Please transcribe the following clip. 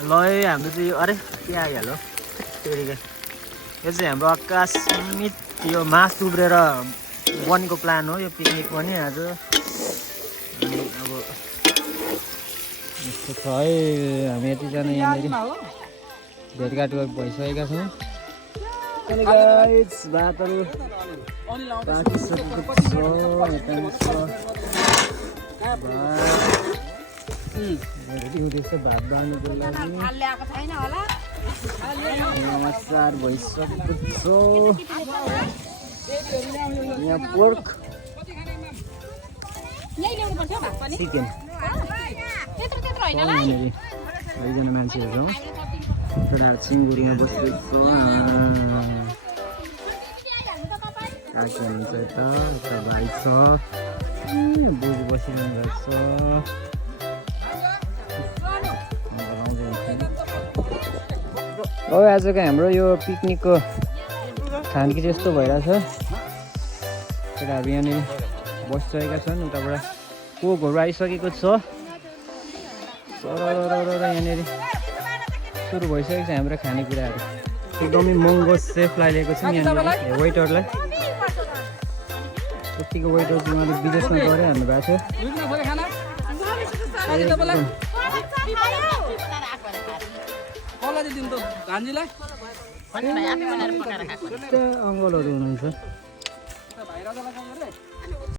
ल हाम्रो चाहिँ अरे के आइहाल्यो तेरिके यो चाहिँ हाम्रो आकस्मिक यो मासु उब्रेर बनेको प्लान हो यो पिकनिक पनि आज अनि अब यस्तो छ है हामी यतिजना यहाँनिर भेटघाट भइसकेका छौँ अनि गाइस भातहरू पाकिसकेको छ रेडी हुँदैछ भात बाल्नुको लागि सार भइसकेको छ यहाँ पोर्क चिकन दुईजना मान्छेहरू छौँ तर सिलगढीमा बस्दैछ काकी हुनुहुन्छ यता भाइ छ बोजू बसिरहनु भएको छ आजको हाम्रो यो पिकनिकको खानकी चाहिँ यस्तो भइरहेछ केटाहरू यहाँनिर बसिसकेका छन् उताबाट कोकहरू आइसकेको छ यहाँनिर सुरु भइसकेको छ हाम्रो खानेकुराहरू एकदमै महँगो सेफलाई लिएको छौँ यहाँनिर वेटरलाई यतिको वेटर चाहिँ उहाँले विदेशमा गरेर हाल्नु भएको थियो अङ्गलहरू हुनुहुन्छ